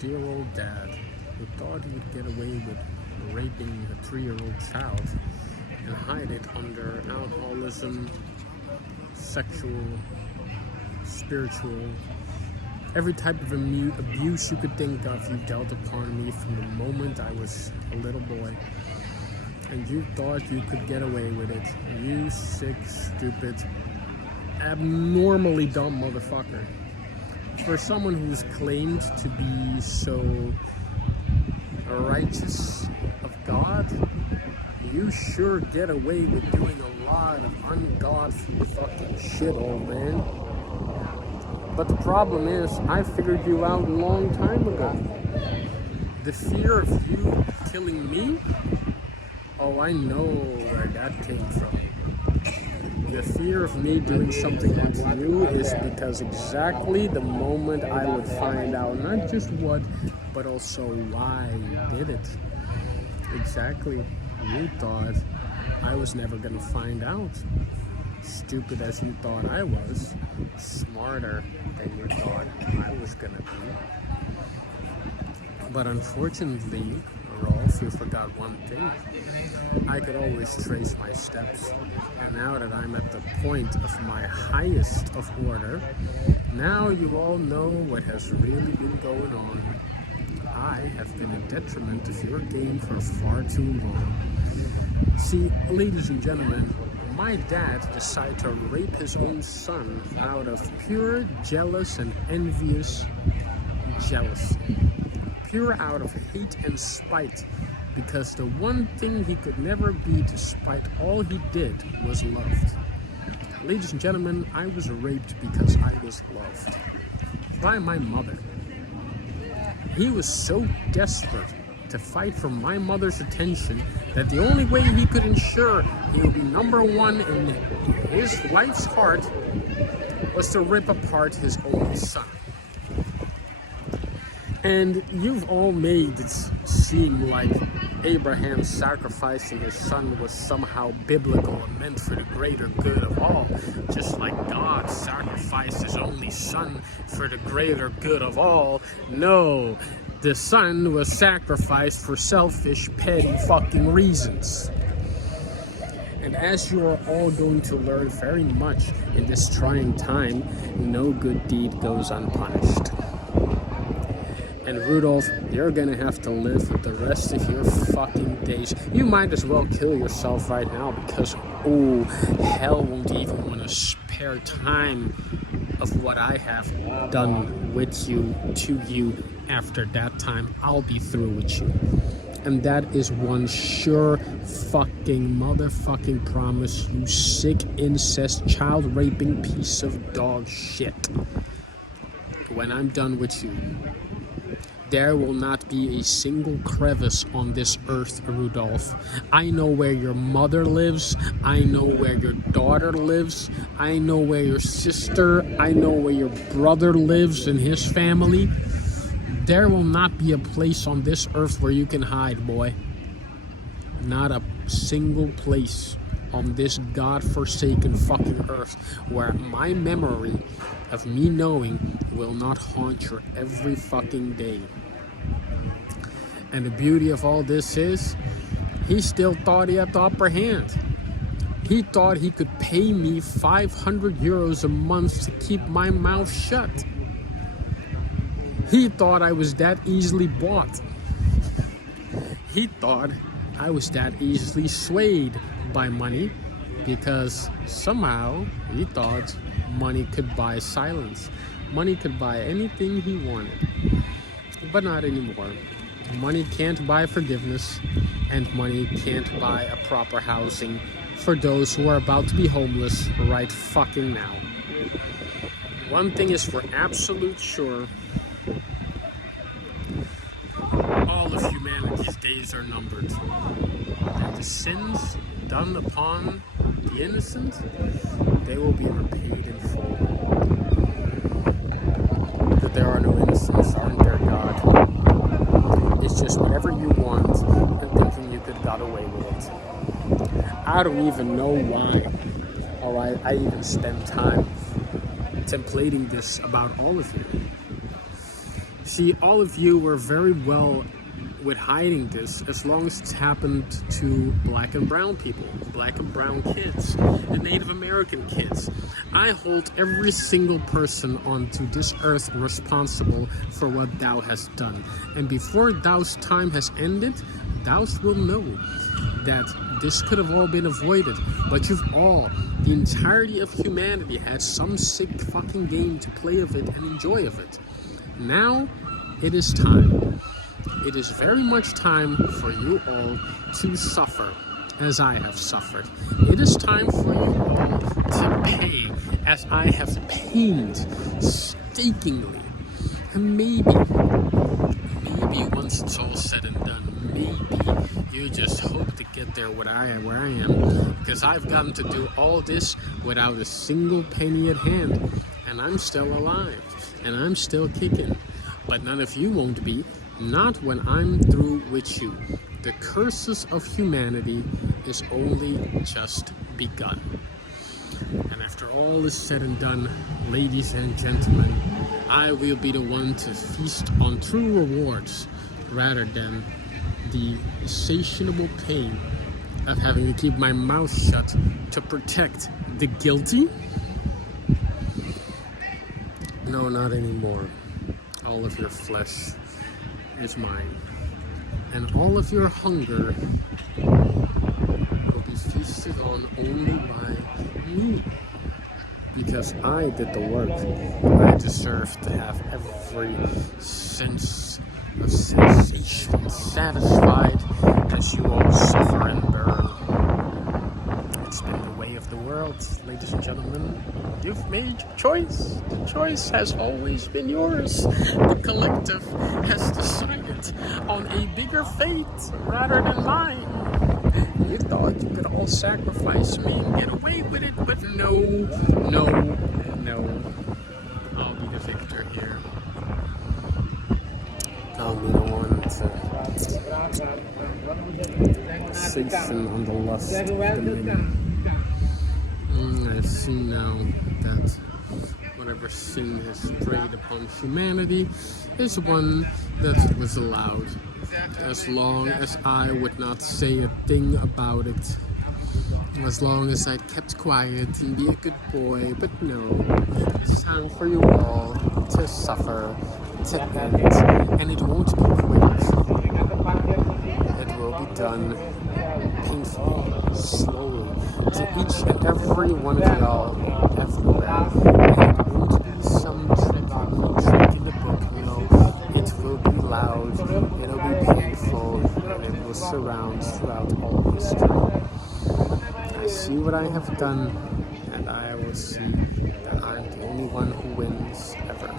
dear old dad who thought he would get away with raping a 3-year-old child and hide it under alcoholism, sexual, spiritual, every type of abuse you could think of, you dealt upon me from the moment I was a little boy. And you thought you could get away with it. You sick, stupid, abnormally dumb motherfucker. For someone who's claimed to be so righteous of God, you sure get away with doing a lot of ungodly fucking shit, old man. But the problem is, I figured you out a long time ago. The fear of you killing me? Oh, I know where that came from. The fear of me doing something to you is because exactly the moment I would find out not just what, but also why you did it. Exactly. You thought I was never gonna find out. Stupid as you thought I was, smarter than you thought I was gonna be. But unfortunately, Rolf, you forgot one thing. I could always trace my steps. And now that I'm at the point of my highest of order, now you all know what has really been going on. I have been a detriment of your game for far too long. See, ladies and gentlemen, my dad decided to rape his own son out of pure jealous and envious jealousy. Pure out of hate and spite, because the one thing he could never be despite all he did was loved. Ladies and gentlemen, I was raped because I was loved by my mother. He was so desperate to fight for my mother's attention that the only way he could ensure he would be number one in his wife's heart was to rip apart his own son. And you've all made it seem like Abraham sacrificing his son was somehow biblical and meant for the greater good of all, just like God sacrificed his only son for the greater good of all. No, the son was sacrificed for selfish, petty fucking reasons. And as you are all going to learn very much in this trying time, no good deed goes unpunished. And Rudolph, you're gonna have to live with the rest of your fucking days. You might as well kill yourself right now because, oh, hell won't even want to spare time of what I have done with you, to you. After that time, I'll be through with you. And that is one sure fucking motherfucking promise, you sick incest child raping piece of dog shit. When I'm done with you, there will not be a single crevice on this earth, Rudolph. I know where your mother lives. I know where your daughter lives. I know where your sister, I know where your brother lives and his family. There will not be a place on this earth where you can hide, boy. Not a single place on this godforsaken fucking earth where my memory of me knowing will not haunt your every fucking day. And the beauty of all this is, he still thought he had the upper hand. He thought he could pay me 500 euros a month to keep my mouth shut. He thought I was that easily bought. He thought I was that easily swayed by money because somehow he thought money could buy silence. Money could buy anything he wanted. But not anymore. Money can't buy forgiveness, and money can't buy a proper housing for those who are about to be homeless right fucking now. One thing is for absolute sure, all of humanity's days are numbered. And the sins done upon the innocent, they will be repaid in full. But there are no innocents, aren't there, God? It's just whatever you want and thinking you could got away with it. I don't even know why. Alright, I even spend time templating this about all of you. See, all of you were very well with hiding this, as long as it's happened to black and brown people, black and brown kids, and Native American kids. I hold every single person onto this earth responsible for what thou hast done. And before thou's time has ended, thou will know that this could have all been avoided. But you've all, the entirety of humanity, had some sick fucking game to play of it and enjoy of it. Now, it is time. It is very much time for you all to suffer as I have suffered. It is time for you all to pay as I have painstakingly. And maybe once it's all said and done, maybe you just hope to get there where I am, because I've gotten to do all this without a single penny at hand, and I'm still alive, and I'm still kicking. But none of you won't be. Not when I'm through with you. The curses of humanity is only just begun. And after all is said and done, ladies and gentlemen, I will be the one to feast on true rewards rather than the insatiable pain of having to keep my mouth shut to protect the guilty. No, not anymore. All of your flesh is mine, and all of your hunger will be feasted on only by me, because I did the work. I deserve to have every sense of sensation satisfied as you all suffer and burn. It's been the way of the world, ladies and gentlemen. You've made your choice. The choice has always been yours. The collective has decided on a bigger fate rather than mine. You thought you could all sacrifice me and get away with it, but no. I'll be the victor here. I'll be the one to siphon on the lust of the many. I see now that whatever sin has preyed upon humanity is one that was allowed, as long as I would not say a thing about it, as long as I kept quiet and be a good boy. But no, it's time for you all to suffer, to end, and it won't be quick. It will be done painfully, slowly, to each and every one of y'all, everywhere. And it won't be some trick in the book, you know. It will be loud, it'll be painful, and it will surround throughout all history. I see what I have done, and I will see that I'm the only one who wins ever.